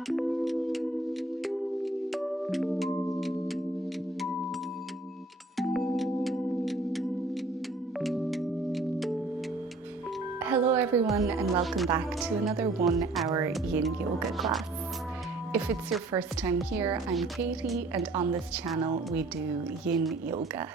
Hello everyone and welcome back to another 1 hour Yin Yoga class. If it's your first time here, I'm Katie and on this channel we do Yin Yoga.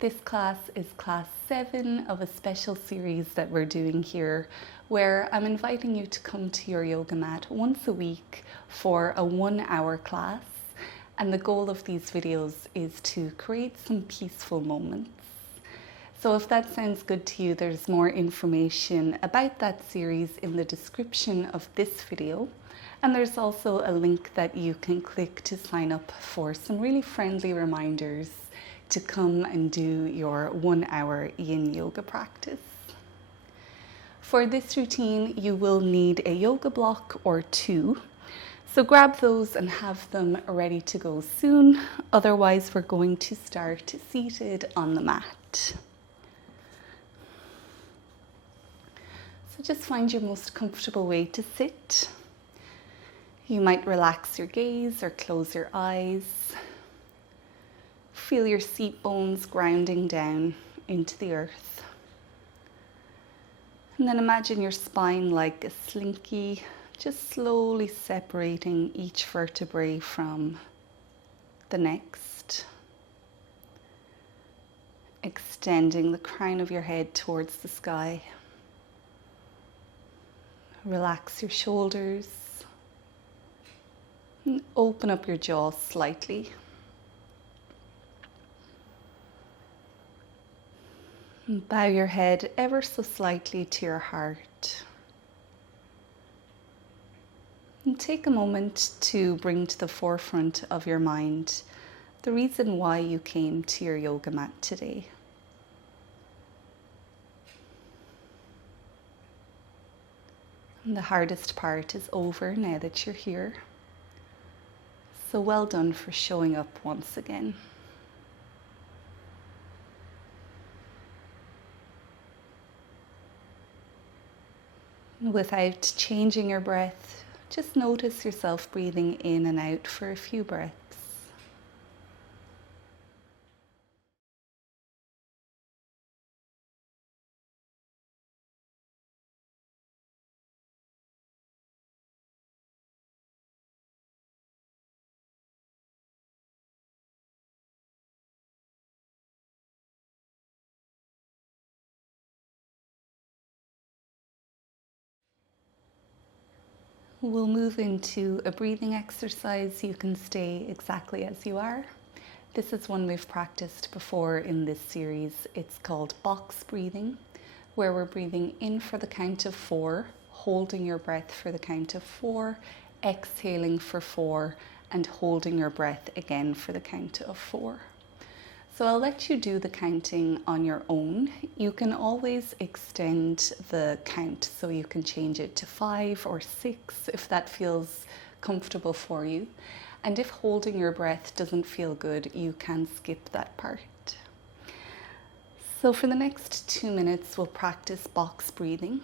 This class is class 7 of a special series that we're doing here where I'm inviting you to come to your yoga mat once a week for a 1 hour class, and the goal of these videos is to create some peaceful moments. So if that sounds good to you, there's more information about that series in the description of this video. And there's also a link that you can click to sign up for some really friendly reminders to come and do your 1 hour Yin Yoga practice. For this routine, you will need a yoga block or 2. So grab those and have them ready to go soon. Otherwise, we're going to start seated on the mat. So just find your most comfortable way to sit. You might relax your gaze or close your eyes. Feel your seat bones grounding down into the earth. And then imagine your spine like a slinky, just slowly separating each vertebrae from the next. Extending the crown of your head towards the sky. Relax your shoulders and open up your jaw slightly. And bow your head ever so slightly to your heart. And take a moment to bring to the forefront of your mind the reason why you came to your yoga mat today. And the hardest part is over now that you're here. So well done for showing up once again. Without changing your breath, just notice yourself breathing in and out for a few breaths. We'll move into a breathing exercise. You can stay exactly as you are. This is one we've practiced before in this series. It's called box breathing, where we're breathing in for the count of 4, holding your breath for the count of 4, exhaling for 4, and holding your breath again for the count of 4. So I'll let you do the counting on your own. You can always extend the count, so you can change it to 5 or 6 if that feels comfortable for you. And if holding your breath doesn't feel good, you can skip that part. So for the next 2 minutes, we'll practice box breathing.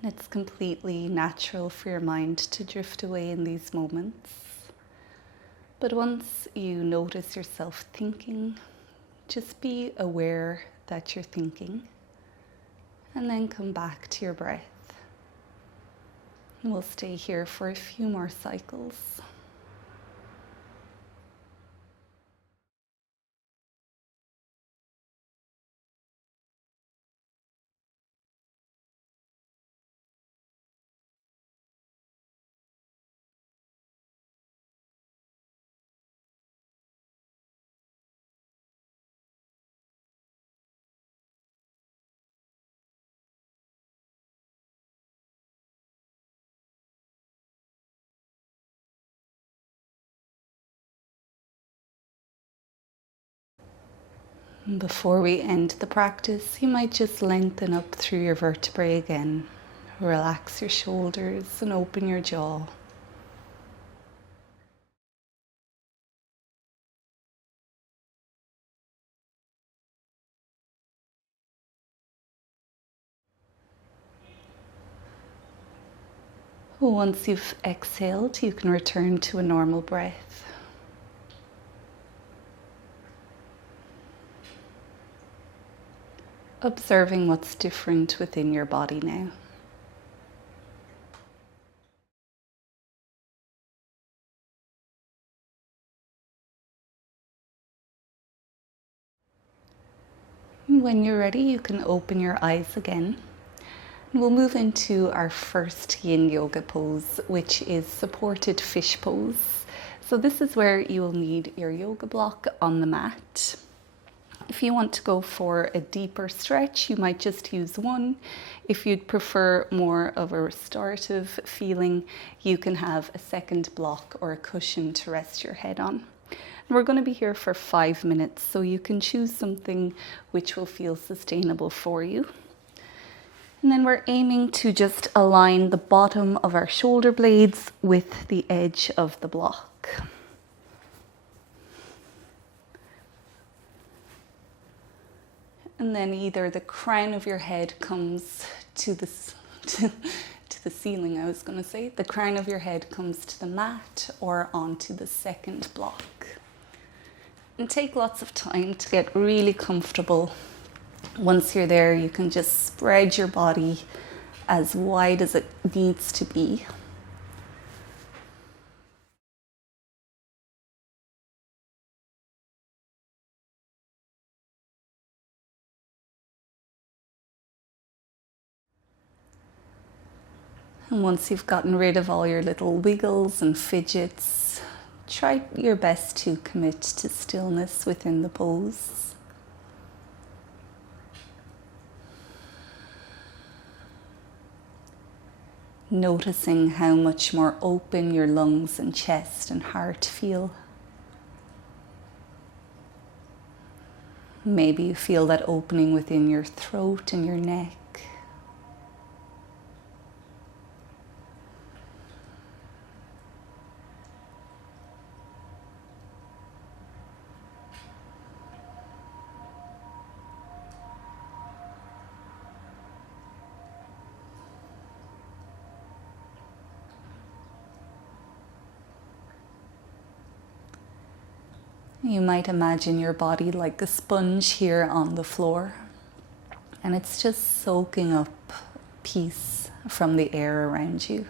And it's completely natural for your mind to drift away in these moments. But once you notice yourself thinking, just be aware that you're thinking and then come back to your breath. And we'll stay here for a few more cycles. Before we end the practice, you might just lengthen up through your vertebrae again. Relax your shoulders and open your jaw. Once you've exhaled, you can return to a normal breath. Observing what's different within your body now. When you're ready, you can open your eyes again. We'll move into our first Yin Yoga pose, which is supported fish pose. So this is where you will need your yoga block on the mat. If you want to go for a deeper stretch, you might just use one. If you'd prefer more of a restorative feeling, you can have a second block or a cushion to rest your head on. And we're going to be here for 5 minutes, so you can choose something which will feel sustainable for you. And then we're aiming to just align the bottom of our shoulder blades with the edge of the block. And then either the crown of your head comes to the ceiling, I was going to say. The crown of your head comes to the mat or onto the second block. And take lots of time to get really comfortable. Once you're there, you can just spread your body as wide as it needs to be. And once you've gotten rid of all your little wiggles and fidgets, try your best to commit to stillness within the pose. Noticing how much more open your lungs and chest and heart feel. Maybe you feel that opening within your throat and your neck. You might imagine your body like a sponge here on the floor, and it's just soaking up peace from the air around you.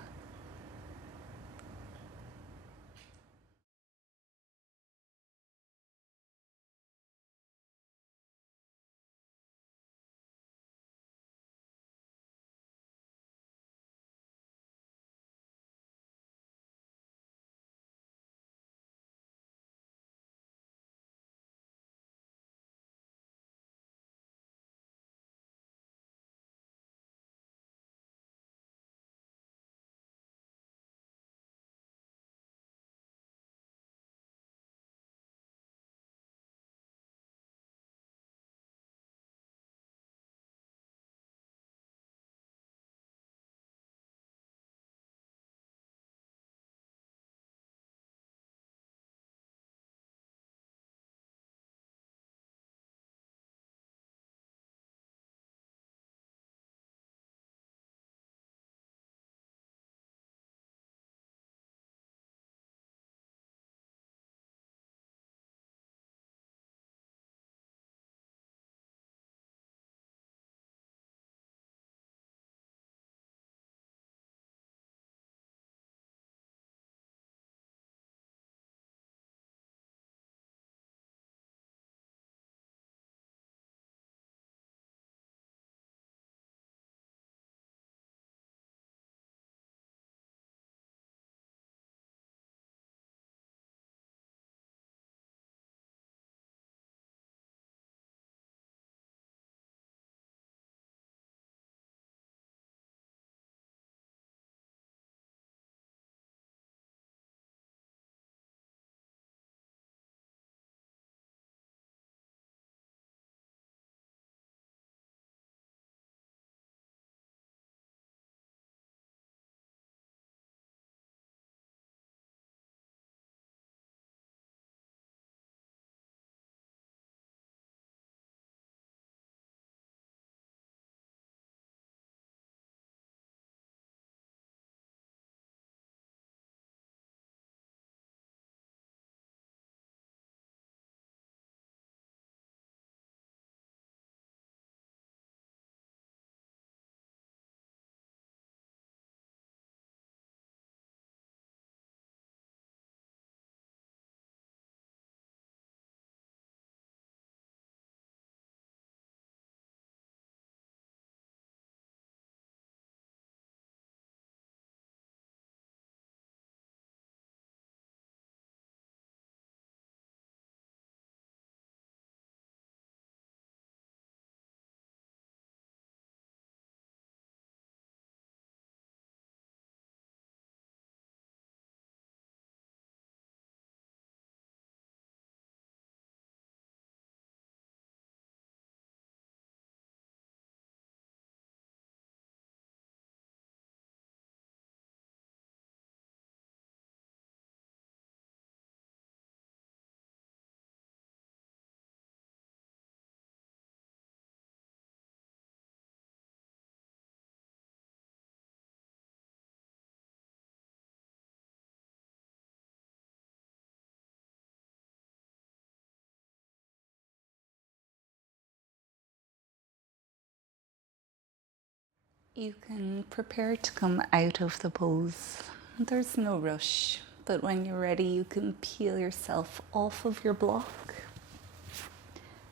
You can prepare to come out of the pose. There's no rush, but when you're ready, you can peel yourself off of your block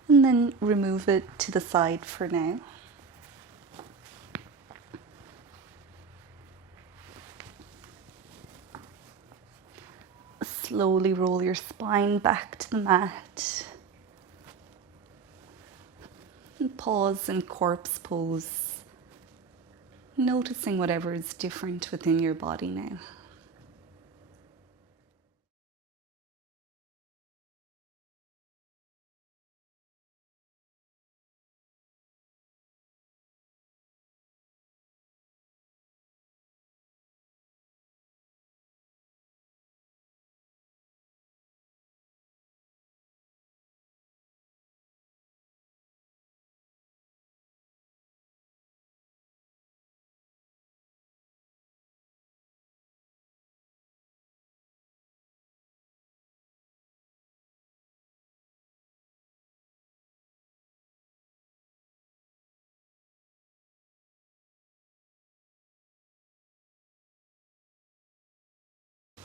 and then remove it to the side for now. Slowly roll your spine back to the mat. And pause in corpse pose, noticing whatever is different within your body now.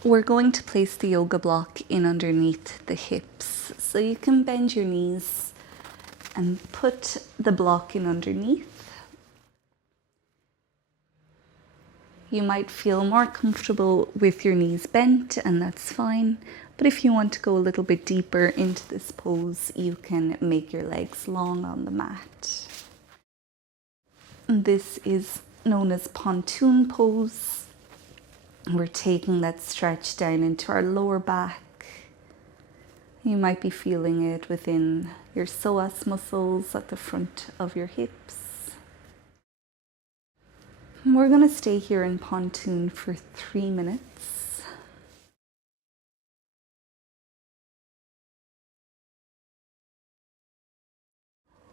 We're going to place the yoga block in underneath the hips. So you can bend your knees and put the block in underneath. You might feel more comfortable with your knees bent, and that's fine. But if you want to go a little bit deeper into this pose, you can make your legs long on the mat. This is known as Pontoon pose. We're taking that stretch down into our lower back. You might be feeling it within your psoas muscles at the front of your hips. And we're going to stay here in Pontoon for 3 minutes.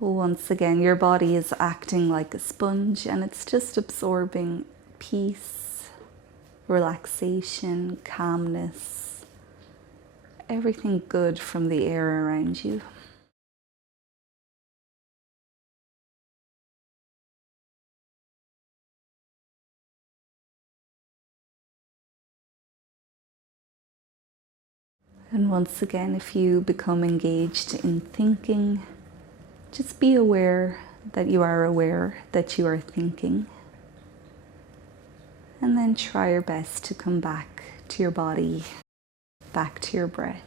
Once again, your body is acting like a sponge and it's just absorbing peace, relaxation, calmness, everything good from the air around you. And once again, if you become engaged in thinking, just be aware that you are thinking. And then try your best to come back to your body, back to your breath.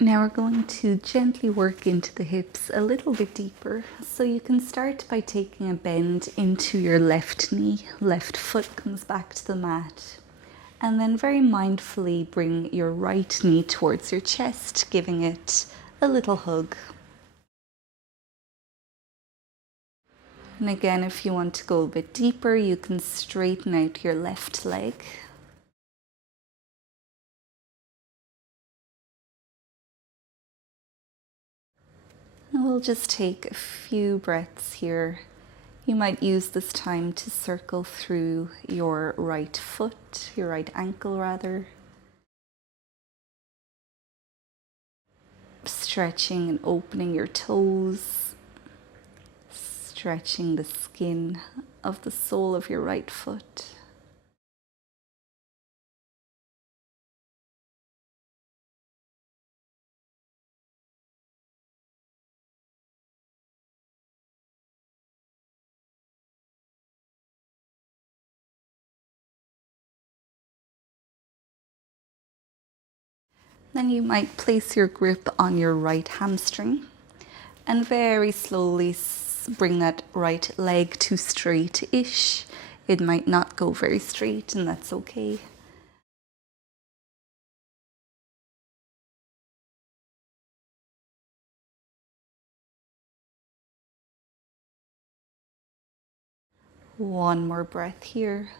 Now we're going to gently work into the hips a little bit deeper. So you can start by taking a bend into your left knee. Left foot comes back to the mat. And then very mindfully bring your right knee towards your chest, giving it a little hug. And again, if you want to go a bit deeper, you can straighten out your left leg. And we'll just take a few breaths here. You might use this time to circle through your right foot, your right ankle rather. Stretching and opening your toes, stretching the skin of the sole of your right foot. Then you might place your grip on your right hamstring and very slowly bring that right leg to straight-ish. It might not go very straight, and that's okay. One more breath here.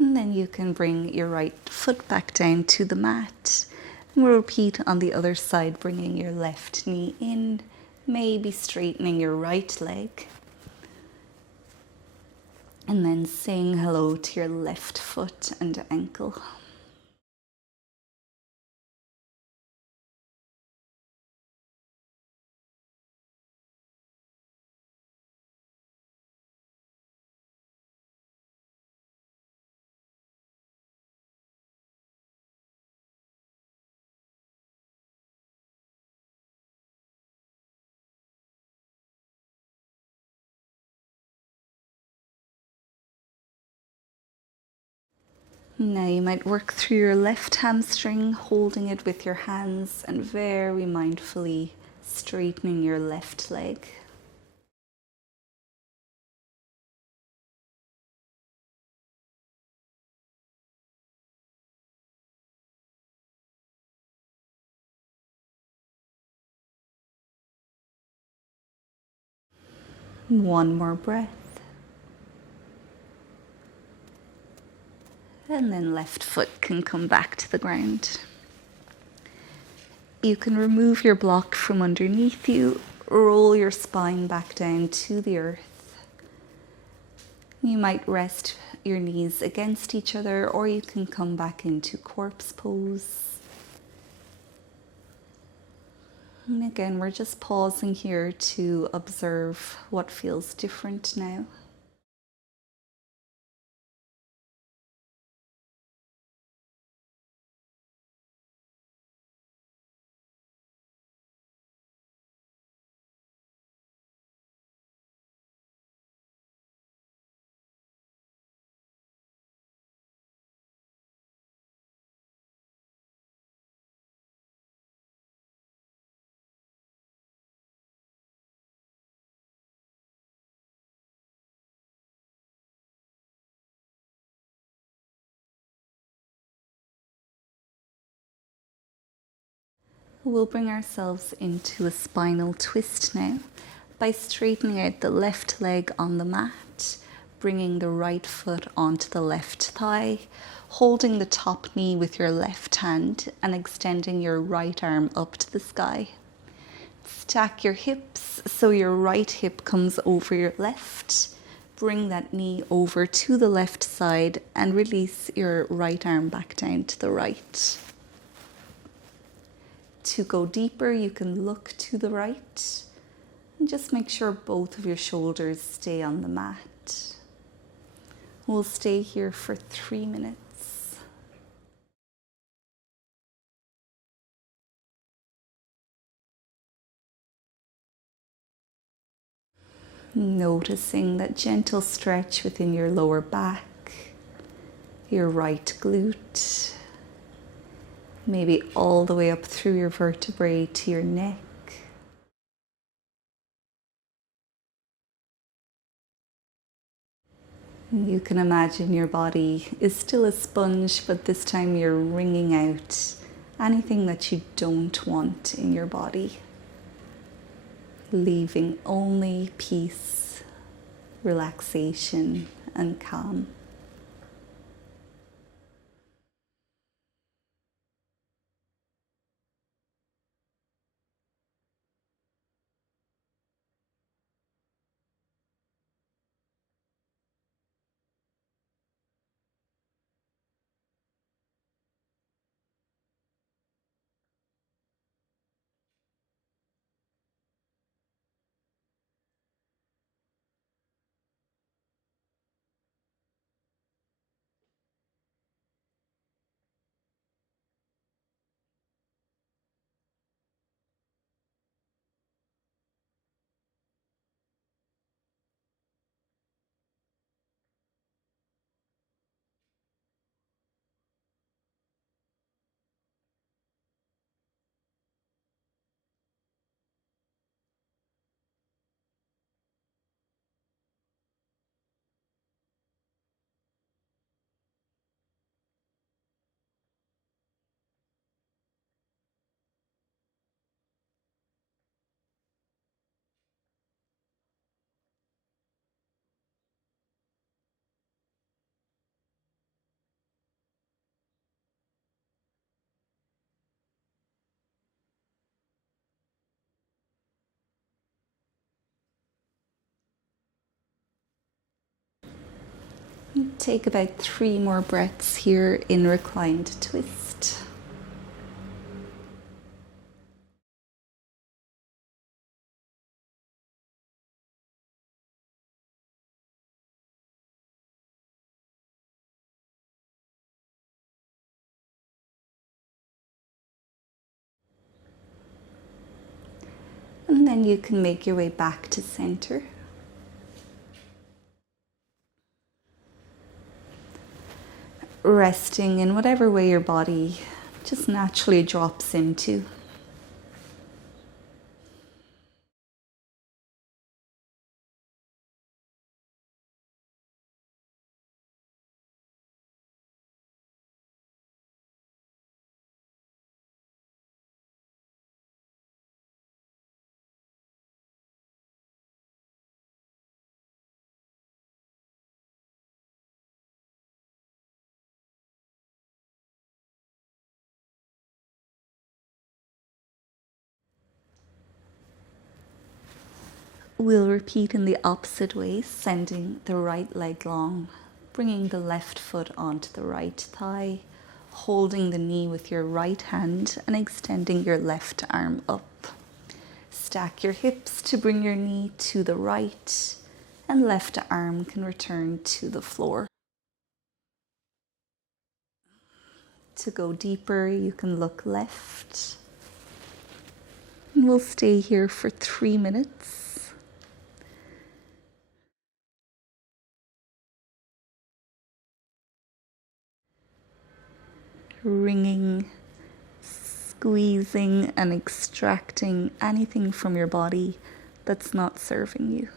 And then you can bring your right foot back down to the mat. And we'll repeat on the other side, bringing your left knee in, maybe straightening your right leg. And then saying hello to your left foot and ankle. Now you might work through your left hamstring, holding it with your hands and very mindfully straightening your left leg. One more breath. And then left foot can come back to the ground. You can remove your block from underneath you, roll your spine back down to the earth. You might rest your knees against each other, or you can come back into corpse pose. And again, we're just pausing here to observe what feels different now. We'll bring ourselves into a spinal twist now by straightening out the left leg on the mat, bringing the right foot onto the left thigh, holding the top knee with your left hand and extending your right arm up to the sky. Stack your hips so your right hip comes over your left. Bring that knee over to the left side and release your right arm back down to the right. To go deeper, you can look to the right and just make sure both of your shoulders stay on the mat. We'll stay here for 3 minutes. Noticing that gentle stretch within your lower back, your right glute, maybe all the way up through your vertebrae to your neck. You can imagine your body is still a sponge, but this time you're wringing out anything that you don't want in your body, leaving only peace, relaxation, and calm. Take about 3 more breaths here in Reclined Twist. And then you can make your way back to center. Resting in whatever way your body just naturally drops into. We'll repeat in the opposite way, sending the right leg long, bringing the left foot onto the right thigh, holding the knee with your right hand and extending your left arm up. Stack your hips to bring your knee to the right and left arm can return to the floor. To go deeper, you can look left. And we'll stay here for 3 minutes. Wringing, squeezing and extracting anything from your body that's not serving you.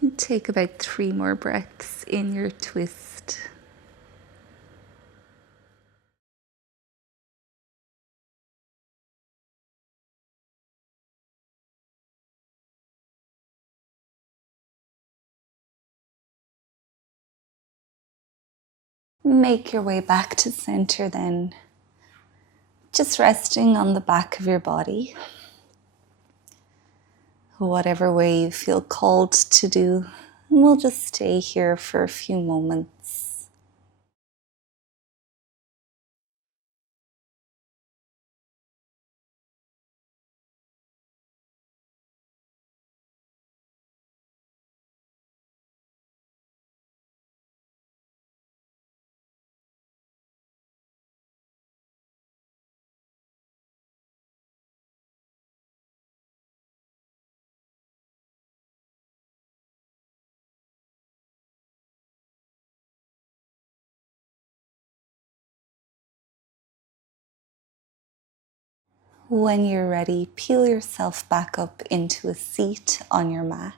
And take about 3 more breaths in your twist. Make your way back to center then. Just resting on the back of your body. Whatever way you feel called to do. And we'll just stay here for a few moments. When you're ready, peel yourself back up into a seat on your mat.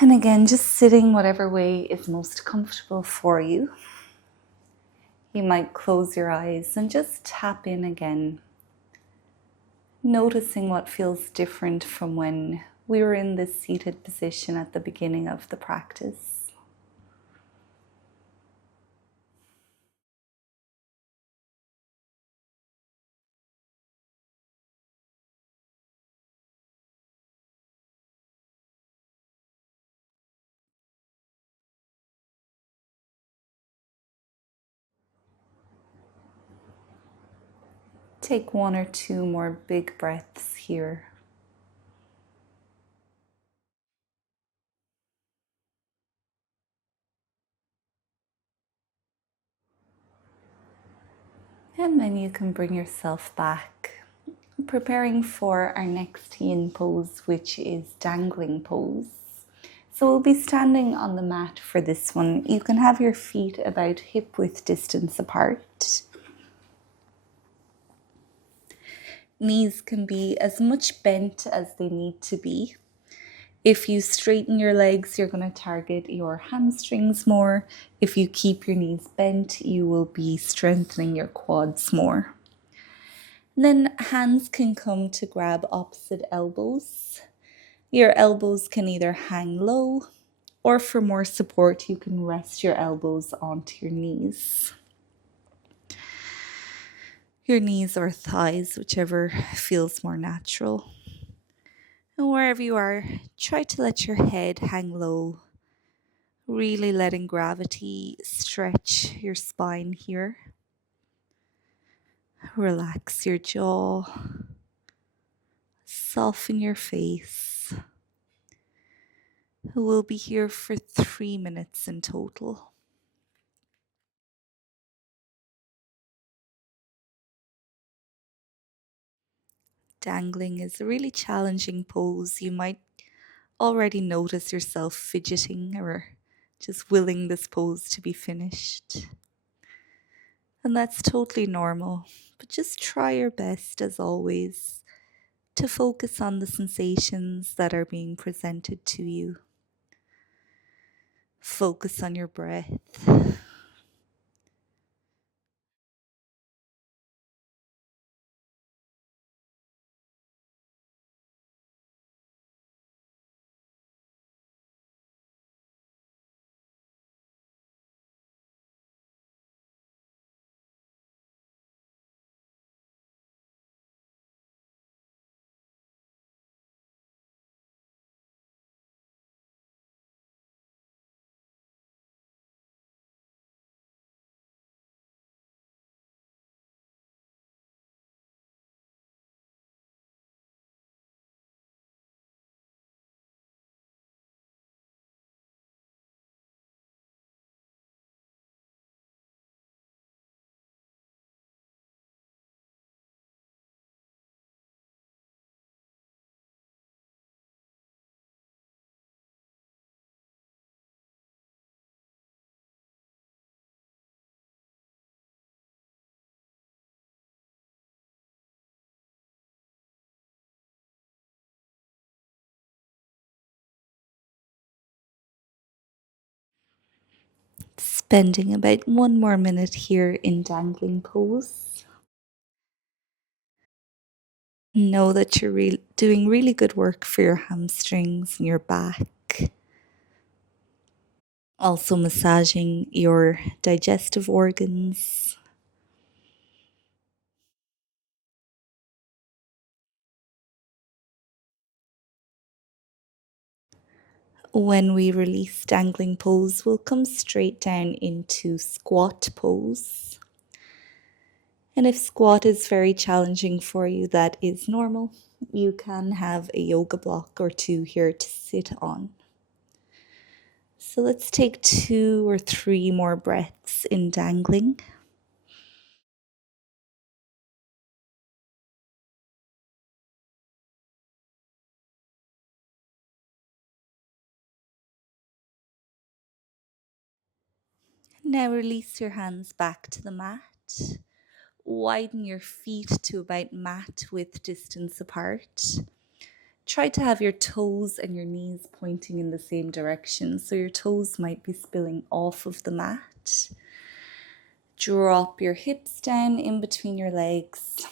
And again, just sitting whatever way is most comfortable for you. You might close your eyes and just tap in again, noticing what feels different from when we were in this seated position at the beginning of the practice. Take one or two more big breaths here. And then you can bring yourself back, preparing for our next yin pose, which is dangling pose. So we'll be standing on the mat for this one. You can have your feet about hip width distance apart. Knees can be as much bent as they need to be. If you straighten your legs, you're going to target your hamstrings more. If you keep your knees bent, you will be strengthening your quads more. Then hands can come to grab opposite elbows. Your elbows can either hang low, or for more support, you can rest your elbows onto your knees. Your knees or thighs, whichever feels more natural. And wherever you are, try to let your head hang low, really letting gravity stretch your spine here. Relax your jaw, soften your face. We'll be here for 3 minutes in total. Dangling is a really challenging pose. You might already notice yourself fidgeting or just willing this pose to be finished. And that's totally normal, but just try your best as always to focus on the sensations that are being presented to you. Focus on your breath. Spending about 1 more minute here in dangling pose. Know that you're doing really good work for your hamstrings and your back. Also massaging your digestive organs. When we release dangling pose, we'll come straight down into squat pose. And if squat is very challenging for you, that is normal. You can have a yoga block or two here to sit on. So let's take 2 or 3 more breaths in dangling. Now release your hands back to the mat. Widen your feet to about mat width distance apart. Try to have your toes and your knees pointing in the same direction, so your toes might be spilling off of the mat. Drop your hips down in between your legs.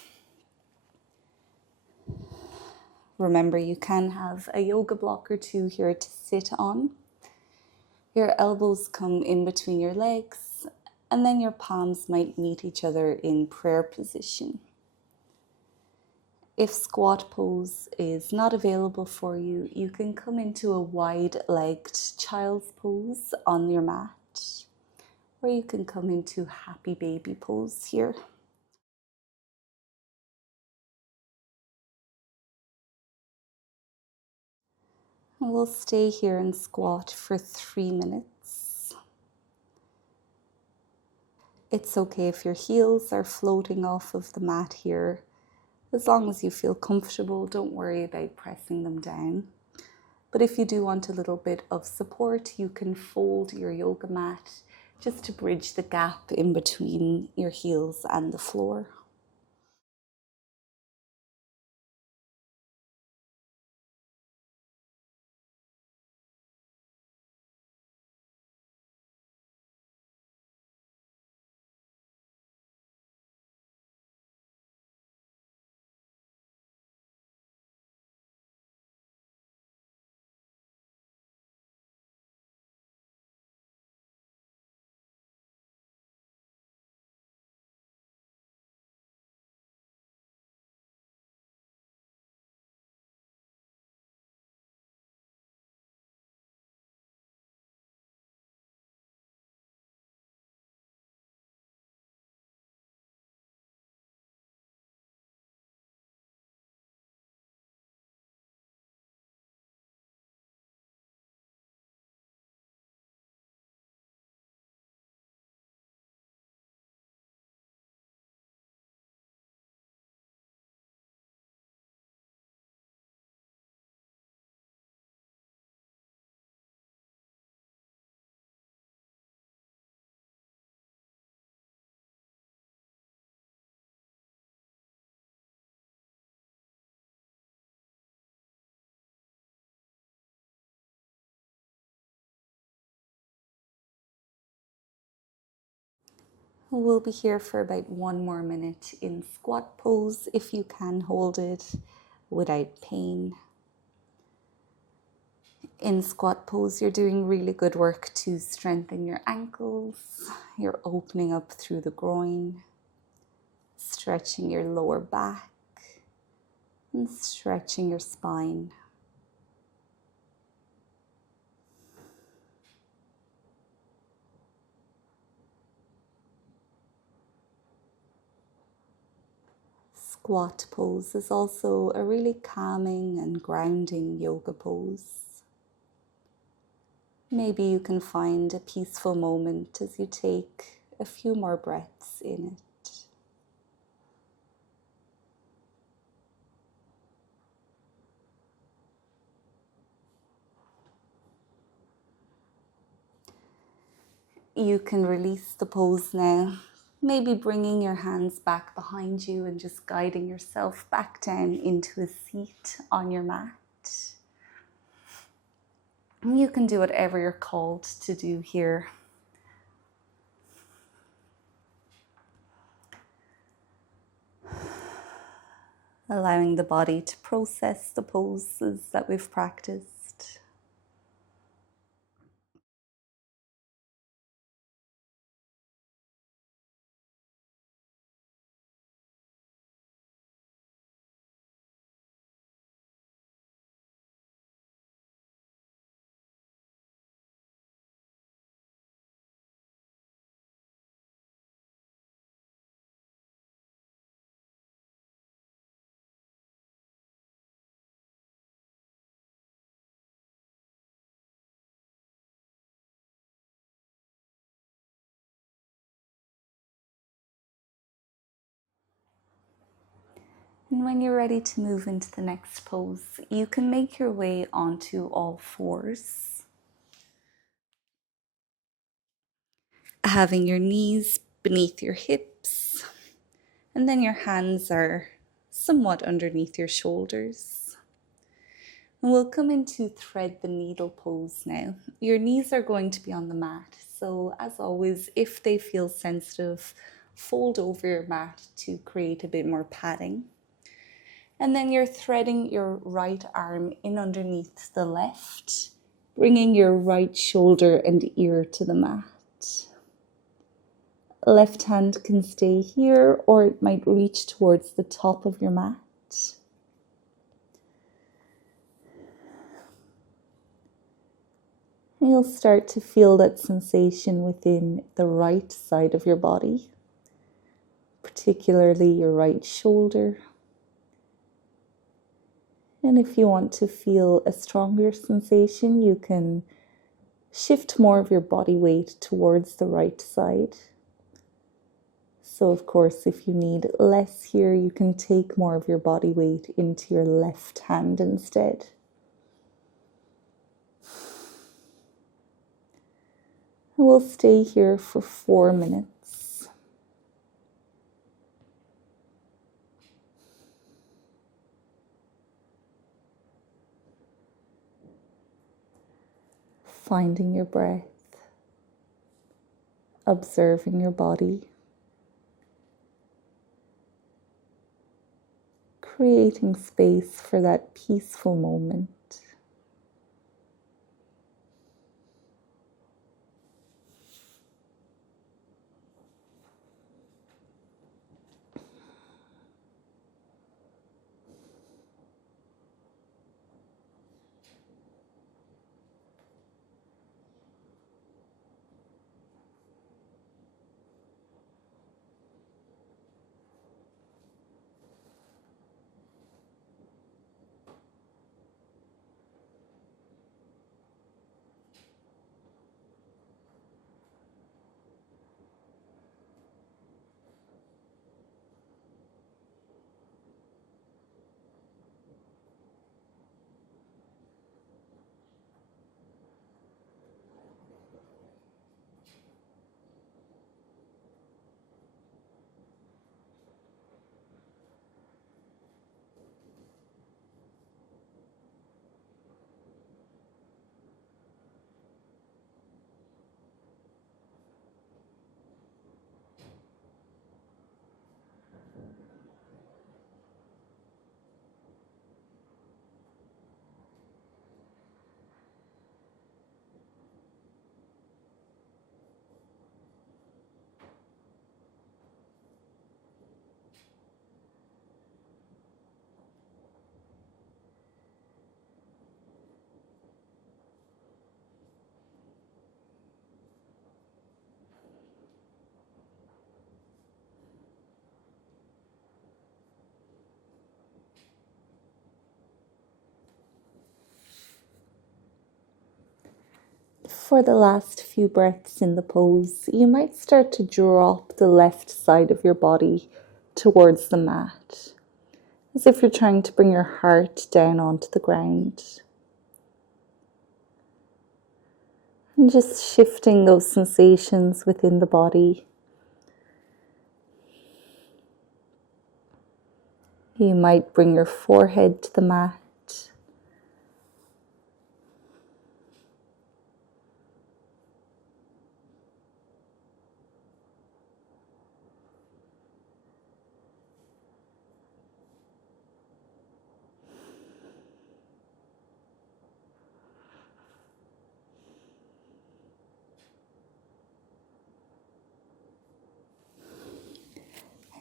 Remember, you can have a yoga block or two here to sit on. Your elbows come in between your legs, and then your palms might meet each other in prayer position. If squat pose is not available for you, you can come into a wide-legged child's pose on your mat, or you can come into happy baby pose here. And we'll stay here in squat for 3 minutes. It's okay if your heels are floating off of the mat here. As long as you feel comfortable, don't worry about pressing them down. But if you do want a little bit of support, you can fold your yoga mat just to bridge the gap in between your heels and the floor. We'll be here for about 1 more minute in squat pose if you can hold it without pain. In squat pose, you're doing really good work to strengthen your ankles. You're opening up through the groin, stretching your lower back, and stretching your spine. Squat pose is also a really calming and grounding yoga pose. Maybe you can find a peaceful moment as you take a few more breaths in it. You can release the pose now, maybe bringing your hands back behind you and just guiding yourself back down into a seat on your mat. You can do whatever you're called to do here. Allowing the body to process the poses that we've practiced. And when you're ready to move into the next pose, you can make your way onto all fours. having your knees beneath your hips, and then your hands are somewhat underneath your shoulders. And we'll come into thread the needle pose now. Your knees are going to be on the mat, so as always, if they feel sensitive, fold over your mat to create a bit more padding. And then you're threading your right arm in underneath the left, bringing your right shoulder and ear to the mat. Left hand can stay here, or it might reach towards the top of your mat. And you'll start to feel that sensation within the right side of your body, particularly your right shoulder. And if you want to feel a stronger sensation, you can shift more of your body weight towards the right side. So of course, if you need less here, you can take more of your body weight into your left hand instead. And we'll stay here for 4 minutes. Finding your breath, observing your body, creating space for that peaceful moment. For the last few breaths in the pose, you might start to drop the left side of your body towards the mat, as if you're trying to bring your heart down onto the ground. And just shifting those sensations within the body. You might bring your forehead to the mat.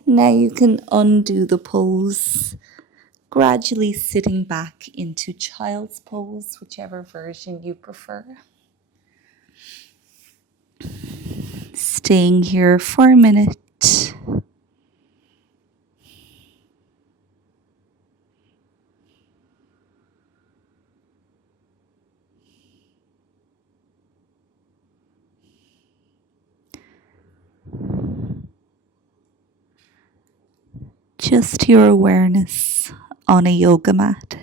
Now you can undo the pose, gradually sitting back into child's pose, whichever version you prefer. Staying here for a minute. Just your awareness on a yoga mat.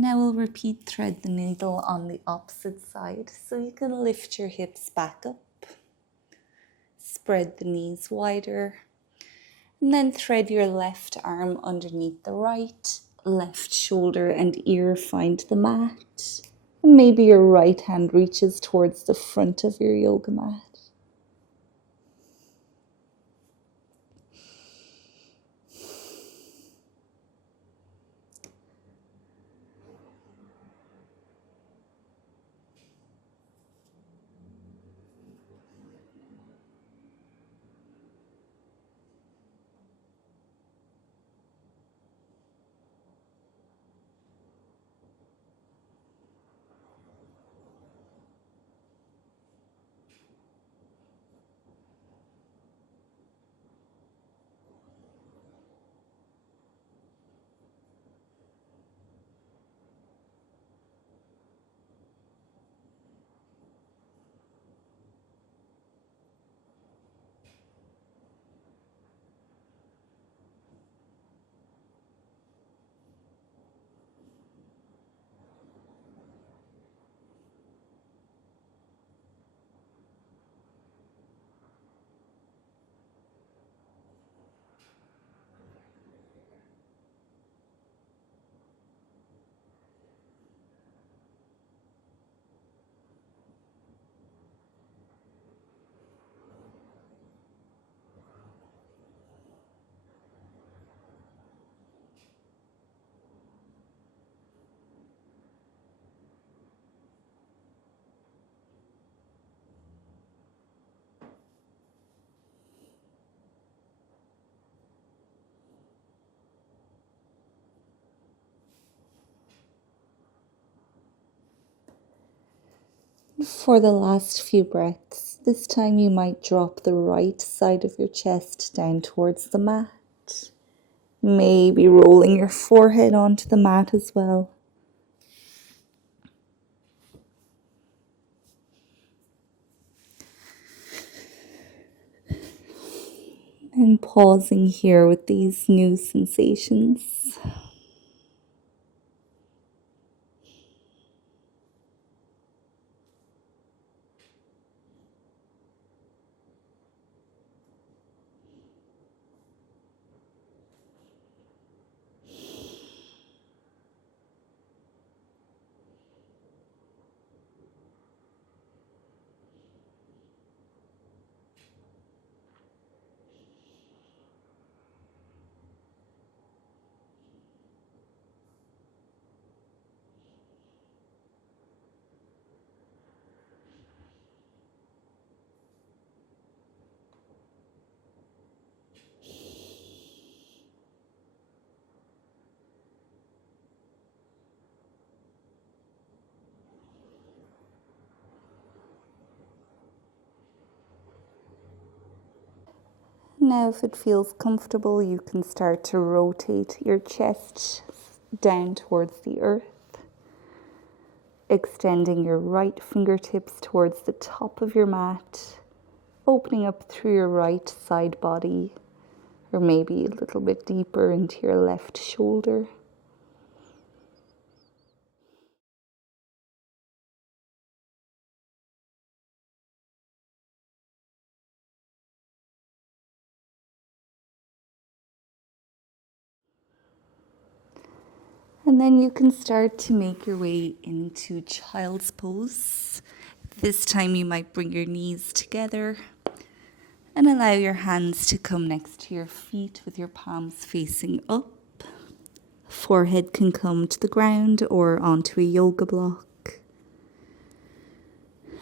Now we'll repeat thread the needle on the opposite side, so you can lift your hips back up, spread the knees wider, and then thread your left arm underneath the right, left shoulder and ear find the mat. And maybe your right hand reaches towards the front of your yoga mat. For the last few breaths, this time you might drop the right side of your chest down towards the mat. Maybe rolling your forehead onto the mat as well. And pausing here with these new sensations. Now, if it feels comfortable, you can start to rotate your chest down towards the earth, extending your right fingertips towards the top of your mat, opening up through your right side body, or maybe a little bit deeper into your left shoulder. And then you can start to make your way into child's pose. This time you might bring your knees together and allow your hands to come next to your feet with your palms facing up. Forehead can come to the ground or onto a yoga block.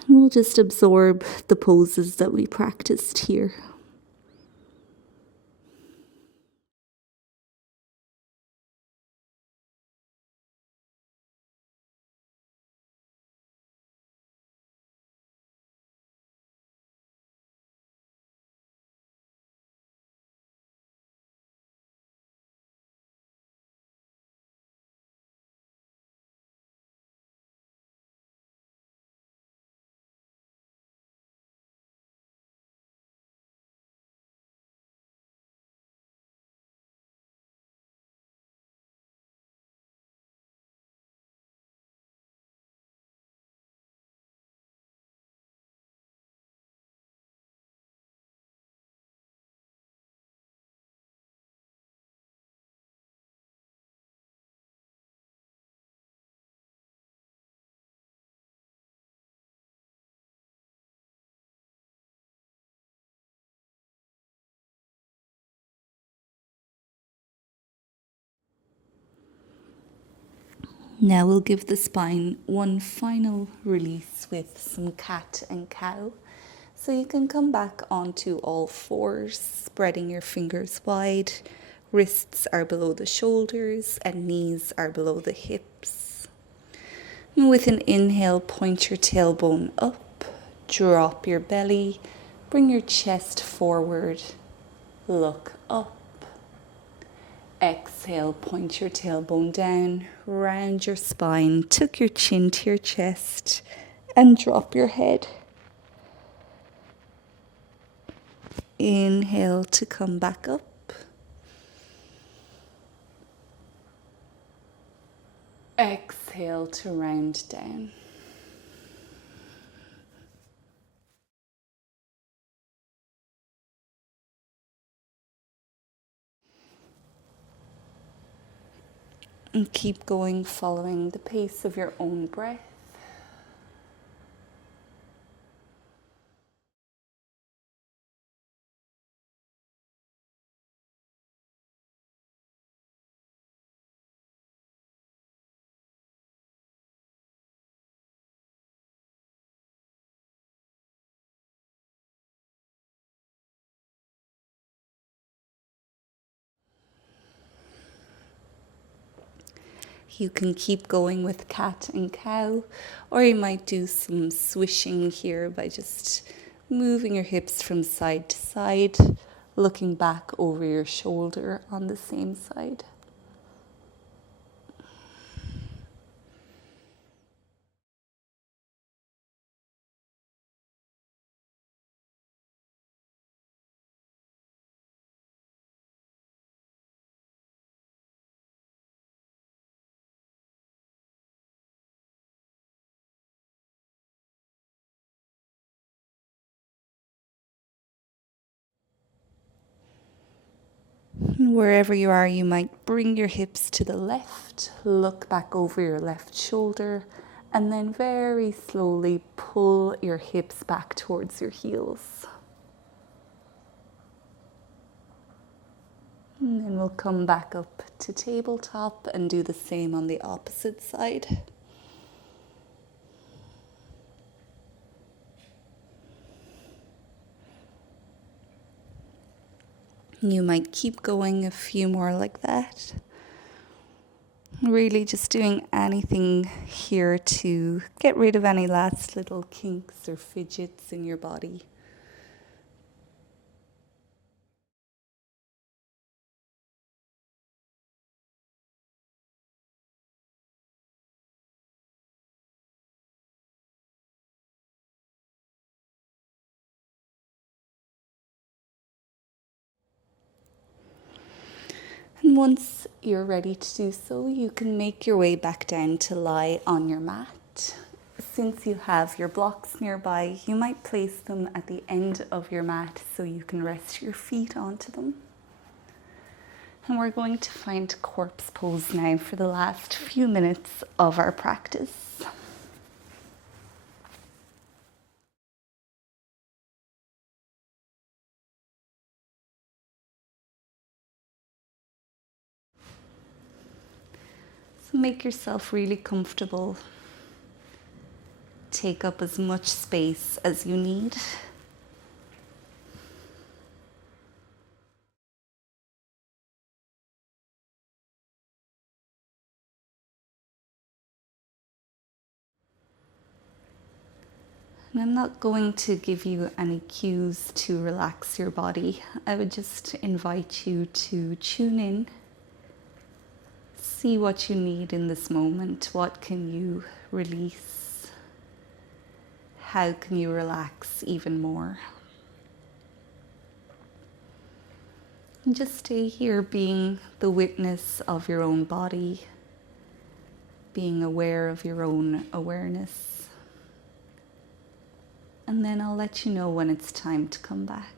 And we'll just absorb the poses that we practiced here. Now we'll give the spine one final release with some cat and cow. So you can come back onto all fours, spreading your fingers wide. Wrists are below the shoulders and knees are below the hips. And with an inhale, point your tailbone up, drop your belly, bring your chest forward, look up. Exhale, point your tailbone down, round your spine, tuck your chin to your chest and drop your head. Inhale to come back up. Exhale to round down. And keep going, following the pace of your own breath. You can keep going with cat and cow, or you might do some swishing here by just moving your hips from side to side, looking back over your shoulder on the same side. Wherever you are, you might bring your hips to the left, look back over your left shoulder, and then very slowly pull your hips back towards your heels. And then we'll come back up to tabletop and do the same on the opposite side. You might keep going a few more like that. Really just doing anything here to get rid of any last little kinks or fidgets in your body. And once you're ready to do so, you can make your way back down to lie on your mat. Since you have your blocks nearby, you might place them at the end of your mat so you can rest your feet onto them. And we're going to find corpse pose now for the last few minutes of our practice. So make yourself really comfortable. Take up as much space as you need. And I'm not going to give you any cues to relax your body. I would just invite you to tune in. See what you need in this moment. What can you release? How can you relax even more? And just stay here being the witness of your own body, being aware of your own awareness. And then I'll let you know when it's time to come back.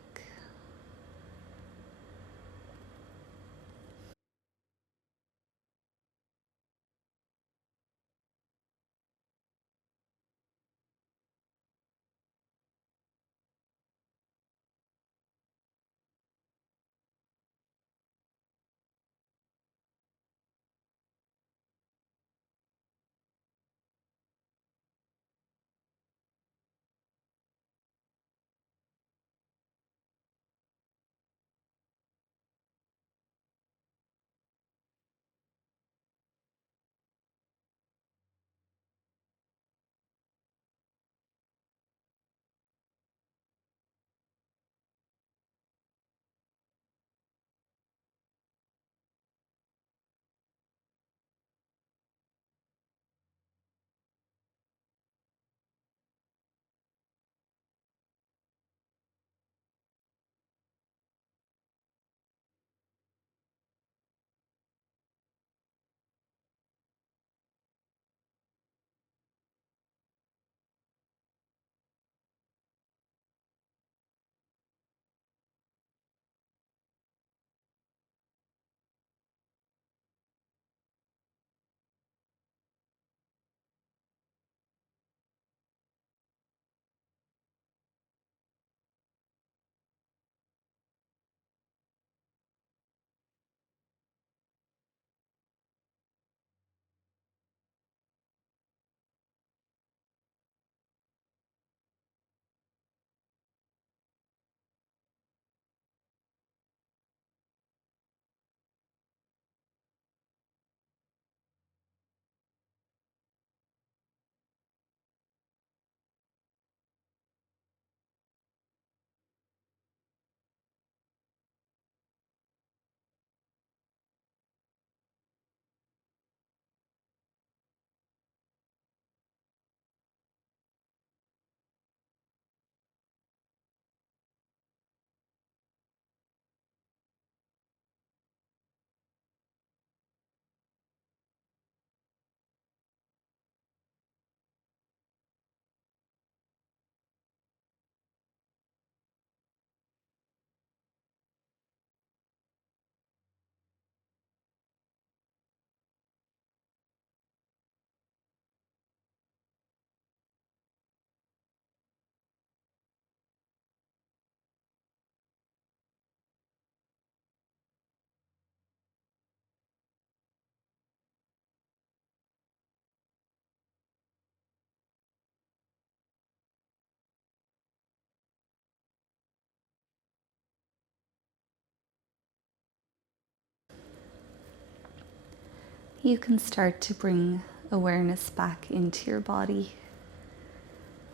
you can start to bring awareness back into your body,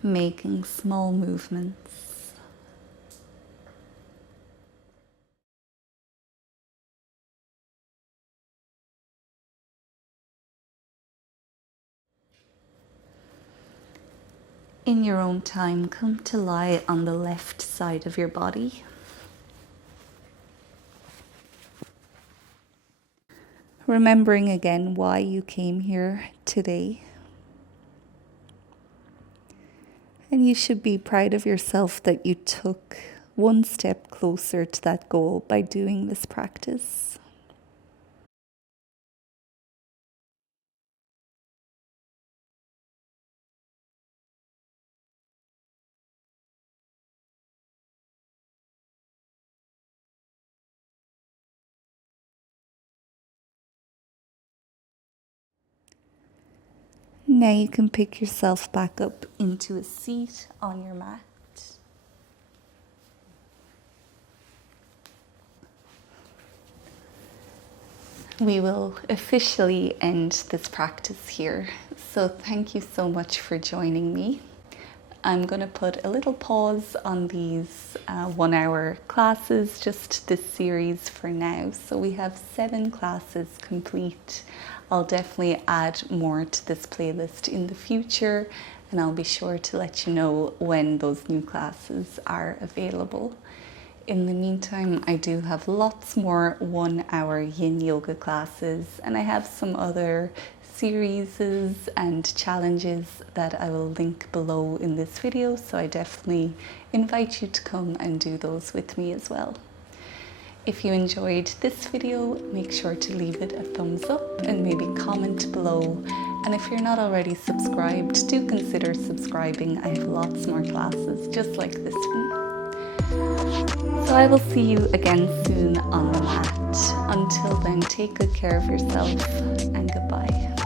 making small movements. In your own time, come to lie on the left side of your body. Remembering again why you came here today. And you should be proud of yourself that you took one step closer to that goal by doing this practice. Now you can pick yourself back up into a seat on your mat. We will officially end this practice here. So thank you so much for joining me. I'm going to put a little pause on these 1 hour classes, just this series for now. So we have 7 classes complete. I'll definitely add more to this playlist in the future, and I'll be sure to let you know when those new classes are available. In the meantime, I do have lots more 1 hour Yin Yoga classes, and I have some other series and challenges that I will link below in this video, so I definitely invite you to come and do those with me as well. If you enjoyed this video, make sure to leave it a thumbs up and maybe comment below. And if you're not already subscribed, do consider subscribing. I have lots more classes just like this one. So I will see you again soon on the mat. Until then, take good care of yourself and goodbye.